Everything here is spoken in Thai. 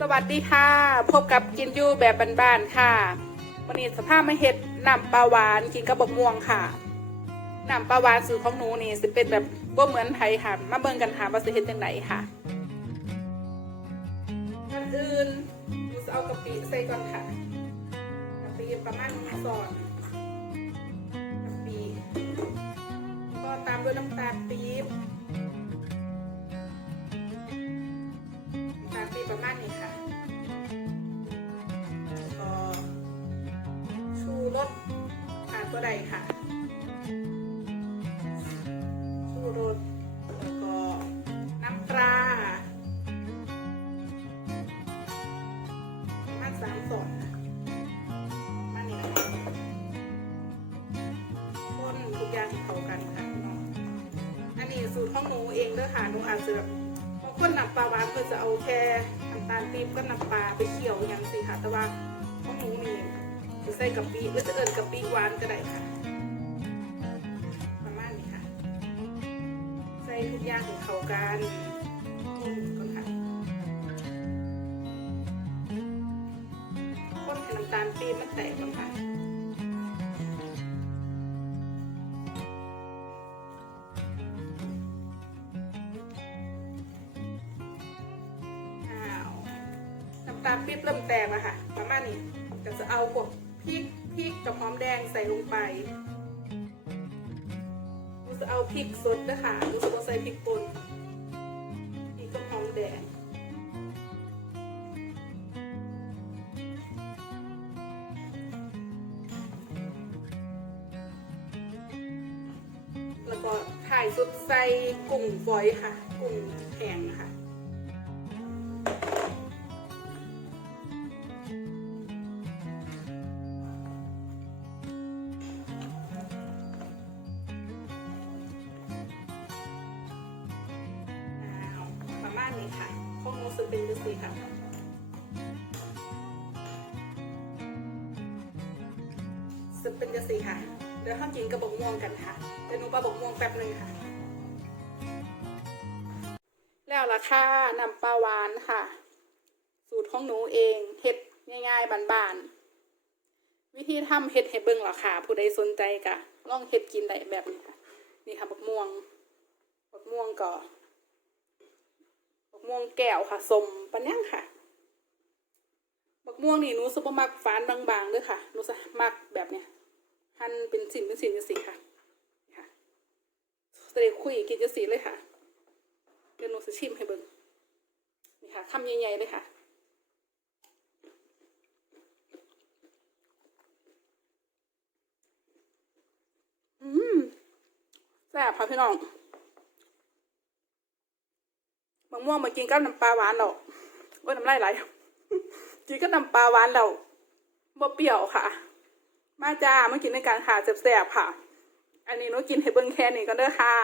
สวัสดีค่ะ พบกับกินยูแบบบ้านๆค่ะวันนี้สภาพมาเห็ดนำปลาหวานกินกับบกม่วงค่ะนำปลาหวานสูตรของหนูนี่สิเป็นแบบบ่เหมือนไทยค่ะ มาเบิ่งกันค่ะว่าสิเฮ็ดจังไดค่ะก่อนอื่นหนูจะเอากะปิใส่ก่อนค่ะกะปิประมาณนี้อนกะปิก็ตามด้วยน้ำตาลปี๊บ ก็ได้ค่ะชูรสแล้วก็น้ำปลาประมาสามส่วนค่ะประมาณนี้นะคนทุกอย่างเข้ากันค่ะน้องอันนี้สูตรของหนูเองเด้อค่ะหนูอาจจะแบบบางคนน้ำปลาหวานเพื่อจะเอาแค่น้ำตาลปี๊บก็น้ำปลาไปเคี่ยวอย่างสิค่ะแต่ว่าของหนูนี่ ใส่กะปิหรือจะเอิญกะปิหวานก็ได้ค่ะ ประมาณนี้ค่ะ ใส่ทุกอย่างเข้ากันคนก่อนค่ะคนให้น้ำตาลปี๊บมันแตกก่อนค่ะน้ำตาลปี๊บเริ่มแตกแล้วค่ะ ประมาณนี้ก็จะเอาพวก พริกพริกกับหอมแดงใส่ลงไปเราจะเอาพริกสดนะคะเราจะใส่พริกป่นพริกกับหอมแดงแล้วก็ถ่ายสุดใส่กุ้งฝอยค่ะ กุ้งแห้งค่ะ สเป็นดูสิค่ะสเป็นจะสีค่ะ เดี๋ยวข้าวกินกระบอกม่วงกันค่ะ เดี๋ยวหนูปลาบอกม่วงแป๊บหนึ่งค่ะ แล้วล่ะค่ะน้ำปลาหวานค่ะ สูตรของหนูเองเฮ็ดง่าย ๆบานๆวิธีทำเฮ็ดให้เบิ่งเหรอค่ะ ผู้ใดสนใจกะลองเฮ็ดกินได้แบบนี้ค่ะ นี่ค่ะบักม่วงบักม่วงก็บัก ม่วงแก้วค่ะสมปันยังค่ะบักม่วงนี่หนูสุบมักฝานบางๆด้วยค่ะหนูจะมักแบบเนี้ยหั่นเป็นชิ้นเป็นชิ้นจังซี่ค่ะนี่ค่ะจะได้คุยกินจังซี่เลยค่ะเดี๋ยวหนูจะชิมให้เบิ่งนี่ค่ะคำใหญ่ๆเลยค่ะอืมแซ่บค่ะพี่น้องะม่วงมากินกับน้ำปลาหวานเราโอ้ยน้ำลายไหลกินกับน้ำปลาหวานเราบ่เปรี้ยวค่ะ มาจ้ามากินในการค่ะแซ่บๆค่ะ อันนี้หนูกินให้เบิ่งแค่นี้ก็เด้อค่ะ